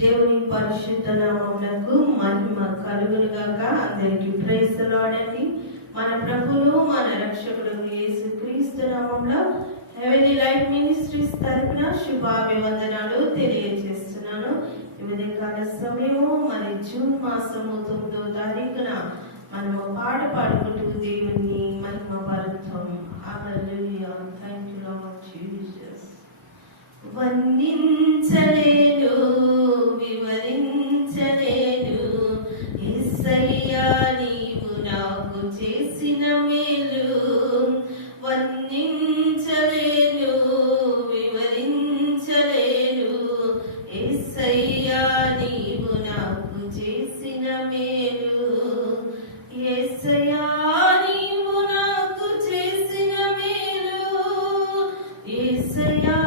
దేవుని పరిశుద్ధ నామములకు మహిమ కలుగును అందరికీ అందరికి ప్రేస్తలాడండి మన ప్రభును మన రక్షకుడు యేసు క్రీస్తు నామంలో హెవెన్లీ లైఫ్ మినిస్ట్రీస్ తరపున శుభాభివందనాలు తెలియజేస్తున్నాను. ఈ కాల సమయము మరి జూన్ మాసము తొమ్మిదో తారీఖున మనము పాట పాడుకుంటూ దేవుని మహిమ పరుతాం వందించలేదు Celia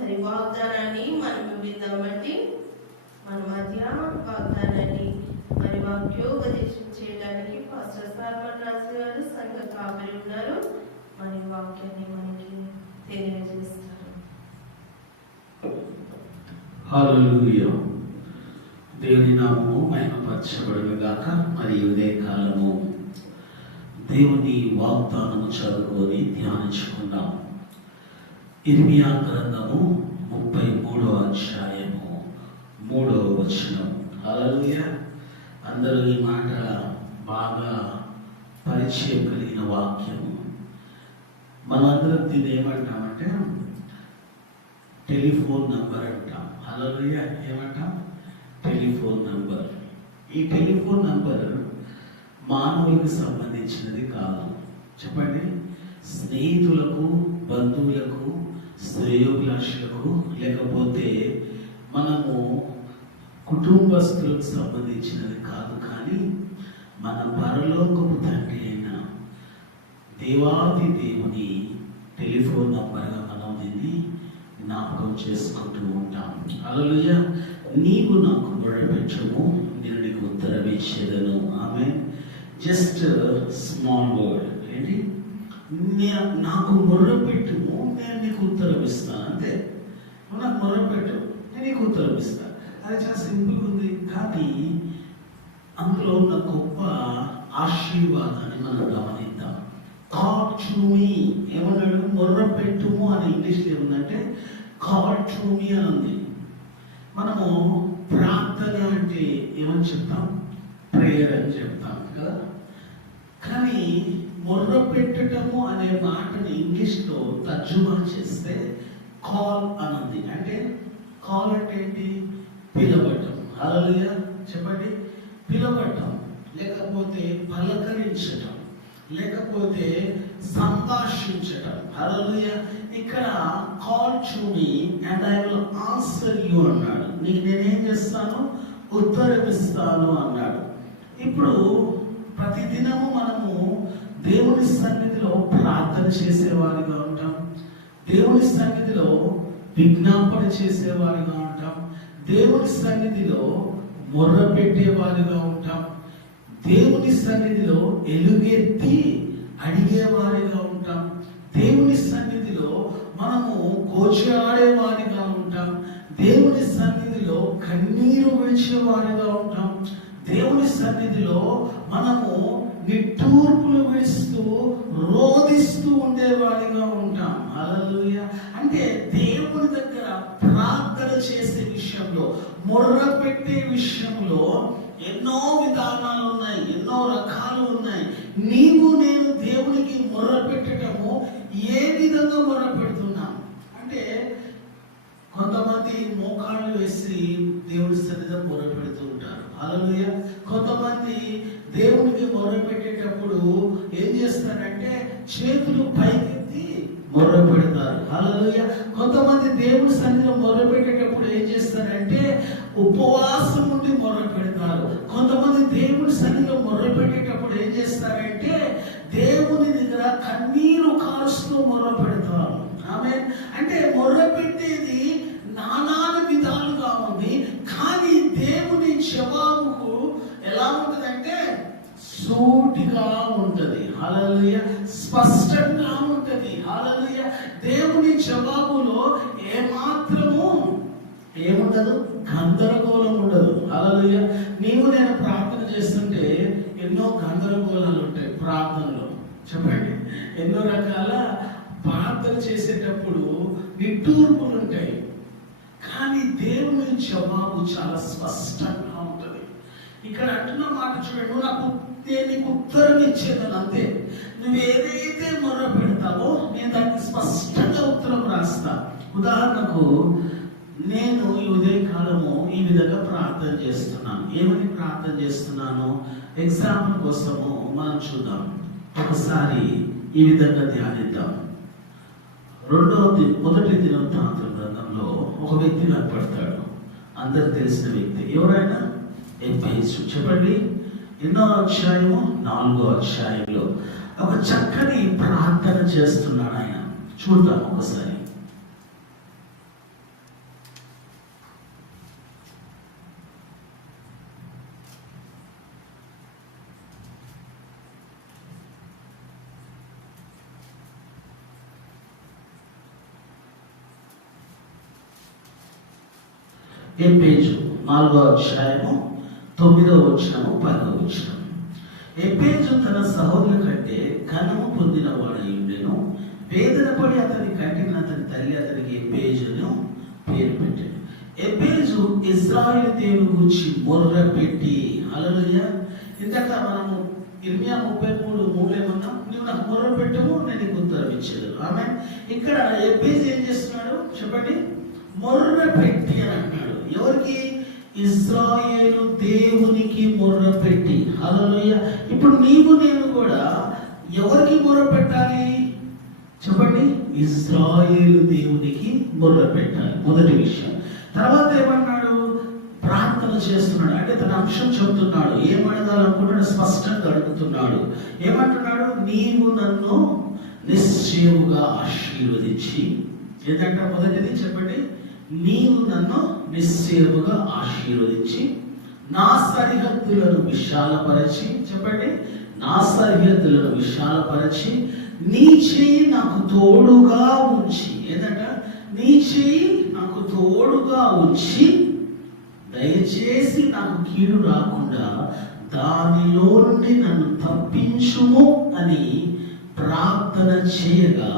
మరి వాగ్దానాన్ని మనం విందామండి మన మధ్య వాగ్దానాన్ని మరి వాక్యోపదేశం చేయడానికి పాస్టర్ సార్మన్ రాజు గారు సంఘ కాపరి ఉన్నారు. మరి వాక్యాన్ని మనకి తెలియజేస్తారు. హల్లెలూయా. దేవుని నామము మహిమపరచబడును గాక మరి ఉదయ కాలము దేవుని వాగ్దానము చదువుకొని ధ్యానించుకుందాం. ఇర్మియా గ్రంథము ముప్పై మూడో అధ్యాయము మూడో వచనం. హల్లెలూయా. అందరూ ఈ మాట బాగా పరిచయం కలిగిన వాక్యము. మనందరం దీన్ని ఏమంటామంటే టెలిఫోన్ నంబర్ అంటాం. హలోయ ఏమంటాం? Telephone number. ఈ టెలిఫోన్ నంబర్ మానవులకు సంబంధించినది కాదు. చెప్పండి. స్నేహితులకు బంధువులకు శ్రేయోభిలాషులకు లేకపోతే మనము కుటుంబస్తులకు సంబంధించినది కాదు కానీ మన పరలోకపు తండ్రి అయిన దేవాది దేవుని టెలిఫోన్ నంబర్గా మనం దీన్ని జ్ఞాపకం చేసుకుంటూ ఉంటాం. అలలుయ నీవు నాకు మొరపెట్టము నేను నీకు ఉత్తరం ఇచ్చేదను ఆమె జస్ట్ స్మాల్ వర్డ్. ఏంటి? నాకు మొర్రపెట్టుము నేను నీకు ఉత్తరం ఇస్తాను అంతే. నాకు మొర్రపెట్టు నేను నీకు ఉత్తరం ఇస్తాను అది చాలా సింపుల్ ఉంది కానీ అందులో ఉన్న గొప్ప ఆశీర్వాదాన్ని మనం గమనిద్దాం. కాల్ టు మీ ఏమన్నాడు? మొర్ర పెట్టుము అని ఇంగ్లీష్లో ఏముందంటే కాల్ టు మీ అని ఉంది. మనము ప్రార్థన అంటే ఏమని చెప్తాం? ప్రేయర్ అని చెప్తాం కదా. కానీ మొర్ర పెట్టడము అనే మాటని ఇంగ్లీష్లో తర్జుమా చేస్తే కాల్ అని ఉంది అంటే కాల్ అంటే ఏంటి? పిలవటం. అలలుగా చెప్పండి. పిలవటం. లేకపోతే పలకరించటం. లేకపోతే సంభాషించటం. హల్లెలూయ. ఇక్కడ కాల్ చూడి and I will answer you అన్నాడు. నీకు నేనేం చేస్తాను? ఉత్తరమిస్తాను అన్నాడు. ఇప్పుడు ప్రతిదినము మనము దేవుని సన్నిధిలో ప్రార్థన చేసేవారిగా ఉంటాం. దేవుని సన్నిధిలో విజ్ఞాపన చేసేవారిగా ఉంటాం. దేవుని సన్నిధిలో మొర్ర పెట్టేవారిగా ఉంటాం. దేవుని సన్నిధిలో ఎలుగెత్తి అడిగేవారిగా ఉంటాం. దేవుని సన్నిధిలో మనము కోచాడేవారిగా ఉంటాం. దేవుని సన్నిధిలో కన్నీరు విడిచేవారిగా ఉంటాం. దేవుని సన్నిధిలో మనము నిట్టూర్పులు విడుస్తూ రోధిస్తూ ఉండేవాడిగా ఉంటాం. అలలుయ అంటే దేవుని దగ్గర ప్రార్థన చేసే విషయంలో మొర్ర పెట్టే విషయంలో ఎన్నో విధానాలు ఉన్నాయి ఎన్నో రకాలు ఉన్నాయి. నీవు నేను దేవునికి మొర్ర పెట్టడము ఏ విధంగా మొర్ర పెడుతున్నాం? కొంతమంది మోకాళ్ళు వేసి దేవుడి సన్నిధిలో మొర పెడుతూ ఉంటారు. అలలుయ కొంతమంది దేవునికి మొర పెట్టేటప్పుడు ఏం చేస్తారంటే చేతులు పైకెత్తి మొర పెడతారు అలలుయ కొంతమంది దేవుడి సన్నిధిలో మొర పెట్టేటప్పుడు ఏం చేస్తారంటే ఉపవాసం ఉండి మొర పెడతారు కొంతమంది దేవుడి సన్నిధిలో మొర పెట్టేటప్పుడు ఏం చేస్తారంటే దేవుని దగ్గర కన్నీరు కారుస్తూ మొర పెడతారు ఆమె అంటే మొర్ర పెట్టేది నానా విధాలుగా ఉంది కానీ దేవుని జవాబుకు ఎలా ఉంటుందంటే సూటిగా ఉంటుంది. హలలుయ స్పష్టంగా ఉంటుంది. హలలుయ దేవుని జవాబులో ఏమాత్రము ఏముండదు? గందరగోళం ఉండదు. హల్లెలూయ. నీవు నేను ప్రార్థన చేస్తుంటే ఎన్నో గందరగోళాలు ఉంటాయి ప్రార్థనలో. చెప్పండి. ఎన్నో రకాల ప్రార్థన చేసేటప్పుడు నిట్టూర్పులు ఉంటాయి. కానీ దేవుని జవాబు చాలా స్పష్టంగా ఉంటుంది. ఇక్కడ అంటున్న మాట చూడండి నాకు నేను నీకు ఉత్తరం ఇచ్చేది అంతే. నువ్వు ఏదైతే మొర పెడతావో నేను దానికి స్పష్టంగా ఉత్తరం రాస్తా. ఉదాహరణకు నేను ఈ ఉదయకాలము ఈ విధంగా ప్రార్థన చేస్తున్నాను. ఏమని ప్రార్థన చేస్తున్నాను? ఎగ్జాంపుల్ కోసము మనం చూద్దాం. ఒకసారి ఈ విధంగా ధ్యానిద్దాం. రెండవది మొదటి దినవృత్తాంత గ్రంథంలో ఒక వ్యక్తి కనపడతాడు అందరు తెలిసిన వ్యక్తి. ఎవరైనా? ఎబ్బేసు చెప్పండి. ఎన్నో అధ్యాయము? నాలుగో అధ్యాయంలో. ఒక చక్కని ప్రార్థన చేస్తున్నాడు ఆయన. చూద్దాం ఒకసారి. ఏ పేజు? నాలుగో అధ్యాయము తొమ్మిదో వచ్చినము పదో వచ్చినము పేజు తన సహోదరు కంటే ఘనము పొందిన వాడై ఉండెను వేదన పడి అతని కంటిన అతని తల్లి అతనికి ఎబ్బేజును పేరు పెట్టాడు. ఎబ్బేజు ఇజ్రాయిల్ దేవుని గురించి మొర్ర పెట్టి అలలుయ ఇందాక మనము ఇరవై ముప్పై మూడు మూడు ఏమన్నా నువ్వు నాకు మొర్ర పెట్టము నేను నీకు ఉత్తరం ఇచ్చేది ఆమె ఇక్కడ ఎబ్బేజ్ ఏం చేస్తున్నాడు? చెప్పండి. మొర్ర పెట్టి అని అంటున్నాడు. ఎవరికి? ఇజ్రాయేలు దేవునికి బుర్ర పెట్టి. హల్లెలూయా. ఇప్పుడు నీవు నేను కూడా ఎవరికి మొర్ర పెట్టాలి? చెప్పండి. ఇజ్రాయేలు దేవునికి మొర్ర పెట్టాలి. మొదటి విషయం. తర్వాత ఏమన్నాడు? ప్రార్థన చేస్తున్నాడు. అంటే తన అంశం చెబుతున్నాడు ఏమడగాలనుకుంటున్నాడు స్పష్టంగా అడుగుతున్నాడు. ఏమంటున్నాడు? నీవు నన్ను నిశ్చయముగా ఆశీర్వదించి. ఏంటంటే మొదటిది చెప్పండి? నీవు నన్ను నిశ్చయముగా ఆశీర్వదించి నా సరిహద్దులను విశాలపరచి చెప్పండి నా సరిహద్దులను విశాలపరచి నీ చేయి నాకు తోడుగా ఉంచి ఏదంట నీ చేయి నాకు తోడుగా ఉంచి దయచేసి నాకు కీడు రాకుండా దానిలో నుండి నన్ను తప్పించుము అని ప్రార్థన చేయగా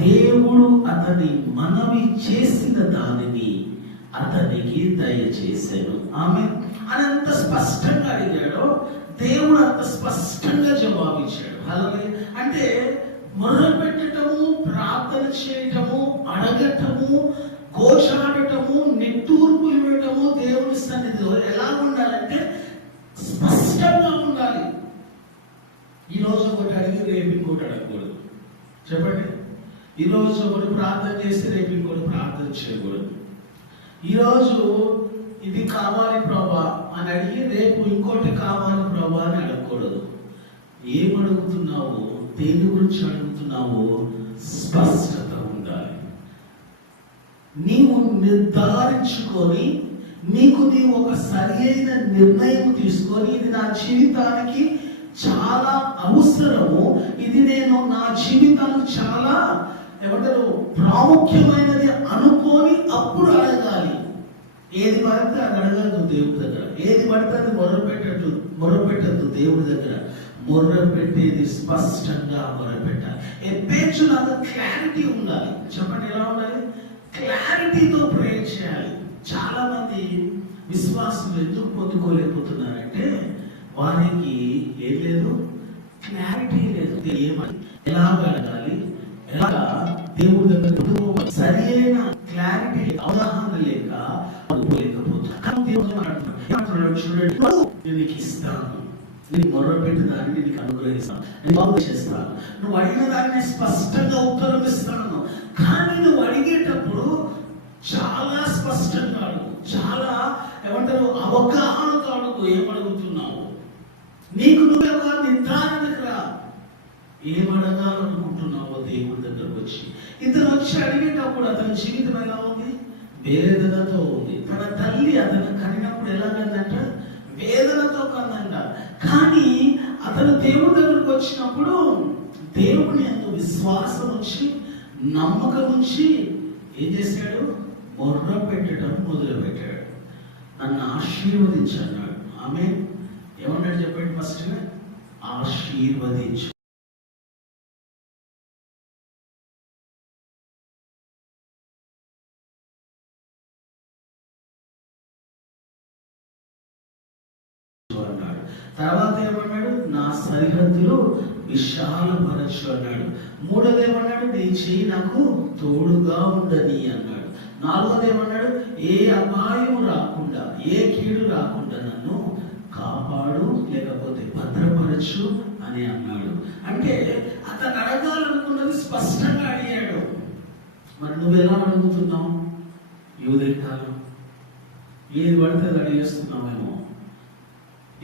దేవుడు అతని మనవి చేసిన దానిని అతనికి దయచేశాను. ఆమె అని ఎంత స్పష్టంగా అడిగాడో దేవుడు అంత స్పష్టంగా జవాబిచ్చాడు. అలాగే అంటే మొరపెట్టడము పెట్టటము ప్రార్థన చేయటము అడగటము గోచాడటము నిట్టూర్పు ఇవ్వటము దేవుని సన్నిధిలో ఎలా ఉండాలంటే స్పష్టంగా ఉండాలి. ఈ రోజు ఒకటి అడిగి రేపు ఇంకోటి అడగకూడదు. చెప్పండి. ఈరోజు ఒకడు ఒకటి ప్రార్థన చేస్తే రేపు ఇంకోటి ప్రార్థన చేయకూడదు. ఈరోజు ఇది కావాలి ప్రభా అని అడిగి రేపు ఇంకోటి కావాలి ప్రభా అని అడగకూడదు. ఏం అడుగుతున్నావో దేని గురించి అడుగుతున్నావో? స్పష్టత ఉండాలి. నీవు నిర్ధారించుకొని నీకు నీవు ఒక సరి అయిన నిర్ణయం తీసుకొని ఇది నా జీవితానికి చాలా అవసరము. ఇది నేను నా జీవితానికి చాలా ఏమంటారు ప్రాముఖ్యమైనది అనుకోని అప్పుడు అడగాలి. ఏది పడితే అది అడగద్దు దేవుడి దగ్గర. ఏది పడితే అది మొరపెట్టద్దు మొరపెట్టద్దు దేవుడి దగ్గర. మొరపెట్టేది స్పష్టంగా మొరపెట్టాలి ఎప్పేచులాగా క్లారిటీ ఉండాలి. చెప్పండి ఎలా ఉండాలి? క్లారిటీతో ప్రేర్ చేయాలి. చాలా మంది విశ్వాసం ఎందుకు పొందుకోలేకపోతున్నారంటే వారికి ఏం లేదు? క్లారిటీ లేదు. ఏమని ఎలా అడగాలి? ఎలా దేవుడి దగ్గర సరైన క్లారిటీ అవగాహన లేక పొందుకోలేకపోతున్నారు కానీ దేవుడు మాట్లాడుతున్నాడు. చూడండి నేను నీకు ఇస్తాను. నీకు మొరపెట్టిన దాన్ని నీకు అనుగ్రహిస్తాను. నేను బాగు చేస్తాను. నువ్వు అడిగిన దాన్ని స్పష్టంగా ఉత్తరం ఇస్తాను. కానీ నువ్వు అడిగేటప్పుడు చాలా స్పష్టంగా అడుగు. చాలా ఏమంటారు? అవగాహనతో అడుగు. ఏమడుగుతున్నావు నీకు నువ్వే ఒక ఏం రా ఏమడగాలనుకుంటున్నావో దేవుడి దగ్గరకు వచ్చి? ఇతను వచ్చి అడిగేటప్పుడు అతని జీవితం ఎలా ఉంది? వేదనతో ఉంది. తన తల్లి అతను కనినప్పుడు ఎలాగందంట? వేదనతో కందంట కానీ అతను దేవుడి దగ్గరకు వచ్చినప్పుడు దేవుని అందు విశ్వాసం ఉంచి నమ్మకం ఉంచి ఏం చేశాడు? మొర్ర పెట్టడం మొదలుపెట్టాడు. నన్ను ఆశీర్వదించన్నాడు ఆమె ఏమన్నాడు చెప్పండి ఫస్ట్? ఆశీర్వదించు. విశాల మనస్సు అన్నాడు. మూడోది ఏమన్నాడు నీ చేయి నాకు తోడుగా ఉండని అన్నాడు. నాలుగోది ఏమన్నాడు ఏ అపాయం రాకుండా ఏ కీడు రాకుండా నన్ను కాపాడు లేకపోతే భద్రపరచు అని అన్నాడు. అంటే అతను అడగాలనుకున్నది స్పష్టంగా అడిగాడు. మరి నువ్వెలా అడుగుతున్నావు? యువదే కాలం ఏది పడితే అది అడిగేస్తున్నావేమో?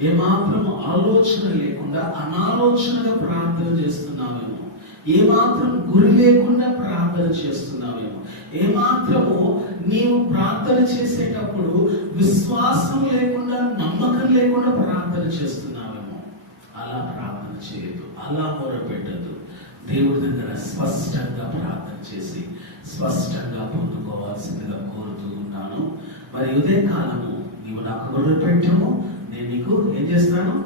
ఏమాత్రం ఆలోచన లేకుండా అనాలోచనగా ప్రార్థన చేస్తున్నావేమో. ఏమాత్రం గురి లేకుండా ప్రార్థన చేస్తున్నావేమో. ఏమాత్రము నీవు ప్రార్థన చేసేటప్పుడు విశ్వాసం లేకుండా నమ్మకం లేకుండా ప్రార్థన చేస్తున్నావేమో. అలా ప్రార్థన చేయదు అలా మొరపెట్టదు దేవుడి దగ్గర స్పష్టంగా ప్రార్థన చేసి స్పష్టంగా పొందుకోవాల్సిందిగా కోరుతూ ఉన్నాను. మరి ఇదే కాలము నీవు నాకు మొరపెట్టము నేను నీకు ఏం చేస్తాను?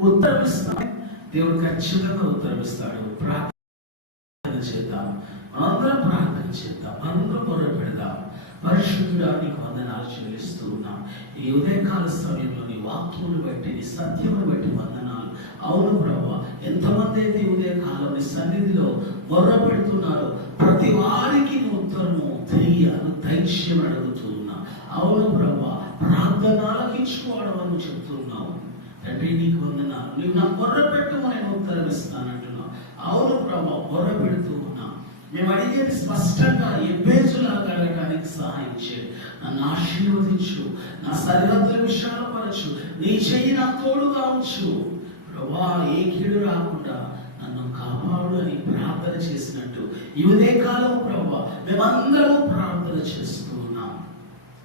ఉత్తరమిస్తాను. దేవుడు ఖచ్చితంగా ఉత్తరమిస్తాడు. ప్రార్థన చేద్దాం. మనందరం ప్రార్థన చేద్దాం. మనందరం మొర పెడదాం. పరిశుద్ధుడా నీకు వందనాలు చెల్లిస్తూ ఉన్నాం. ఈ ఉదయకాల సమయంలో నీ వాక్యములు బట్టి నీ సత్యములు బట్టి వందనాలు. అవును ప్రభా ఎంతమంది అయితే ఉదయకాలం నీ సన్నిధిలో మొర్ర పెడుతున్నారో ప్రతి వారికి నీ ఉత్తరము తిరిగి దైక్ష్యం అడుగుతూ ఉన్నా అవును ప్రభా ప్రార్థన అని చెప్తున్నావు. తండ్రి నీకు వందనాలు. నువ్వు నా బొర్ర పెట్టమని నేను ఉత్తరం ఇస్తానంటున్నావు. అవును ప్రభా బొర్ర పెడుతూ ఉన్నా. మేము అడిగేది స్పష్టంగా ఎబ్బేజులా కలగడానికి సహాయం చేయండి. నన్ను ఆశీర్వదించు. నా సరిహద్దుల విశాలపరచు నీ చెయ్యి నా తోడుగా ఉంచు. ప్రభా ఏ కీడు రాకుండా నన్ను కాపాడు అని ప్రార్థన చేసినట్టు. ఇవదే కాలం ప్రభా మేమందరము ప్రార్థన చేస్తున్నాం.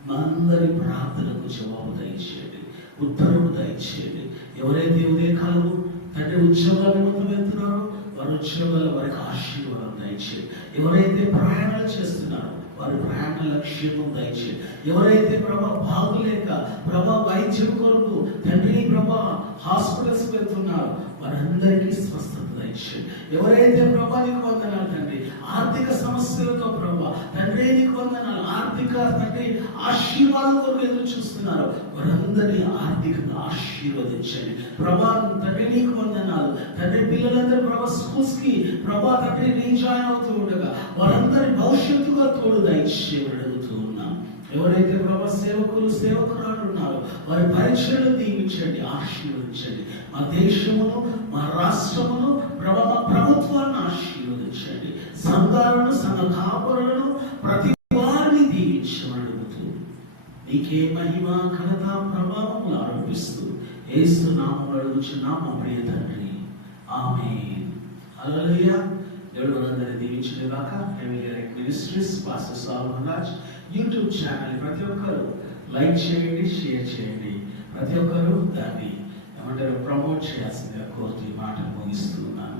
మనందరి ప్రార్థనకు జవాబు దయచేయండి. ఉత్తరము దయచేయండి. ఎవరైతే ఉదయకాలము తండ్రి ఉద్యోగాల నిమిత్తం వెళ్తున్నారో వారి ఉద్యోగాల వారికి ఆశీర్వాదం దయచేయండి. ఎవరైతే ప్రయాణాలు చేస్తున్నారో వారి ప్రయాణ లక్ష్యము దయచేయండి. ఎవరైతే ప్రభా బాగులేక ప్రభా వైద్యం కొరకు తండ్రి ప్రభా హాస్పిటల్స్ వెళ్తున్నారు. వారందరికీ స్వస్థత దయచేయండి. ఎవరైతే ప్రభా నీకు వందనాలు తండ్రి ఆర్థిక సమస్యలతో ప్రభా తండ్రి నీకు వందనాలు ఆర్థిక తండ్రి ఆశీర్వాదం కొరకు ఎదురు చూస్తున్నారు. వారందరినీ ఆర్థికంగా ఆశీర్వదించండి. ప్రభా తండ్రి నీకు వందనాలు. తండ్రి పిల్లలందరూ ప్రభా స్కూల్స్కి ప్రభా తండ్రి రీజాయిన్ అవుతూ ఉండగా వారందరి భవిష్యత్తుగా తోడు దయచేయమని ఎవరైతే ప్రభా సేవకులు సేవకురాలు ఉన్నారో వారి పరీక్షలు దీవించండి ఆశీర్వదించండి. మా దేశమును మా రాష్ట్రమును ప్రభా మా ప్రభుత్వాన్ని ఆశీర్వదించండి. సంఘాలను సంఘ కాపురులను ప్రతి వారిని దీవించమని అడుగుతూ నీకే మహిమ ఘనత ప్రభావములు ఆరోపిస్తూ ఏసు నామం అడుగుచున్నా మా ప్రియ తండ్రి. ఆమె హల్లెలూయా. దేవుడు మనందరినీ దీవించిన గాక ministries pastor Solomon Raj YouTube channel ప్రతి ఒక్కరు లైక్ చేయండి షేర్ చేయండి. ప్రతి ఒక్కరు దాన్ని ఏమంటారు ప్రమోట్ చేయాల్సిందిగా కోరుతూ ఈ మాట ముగిస్తున్నాను.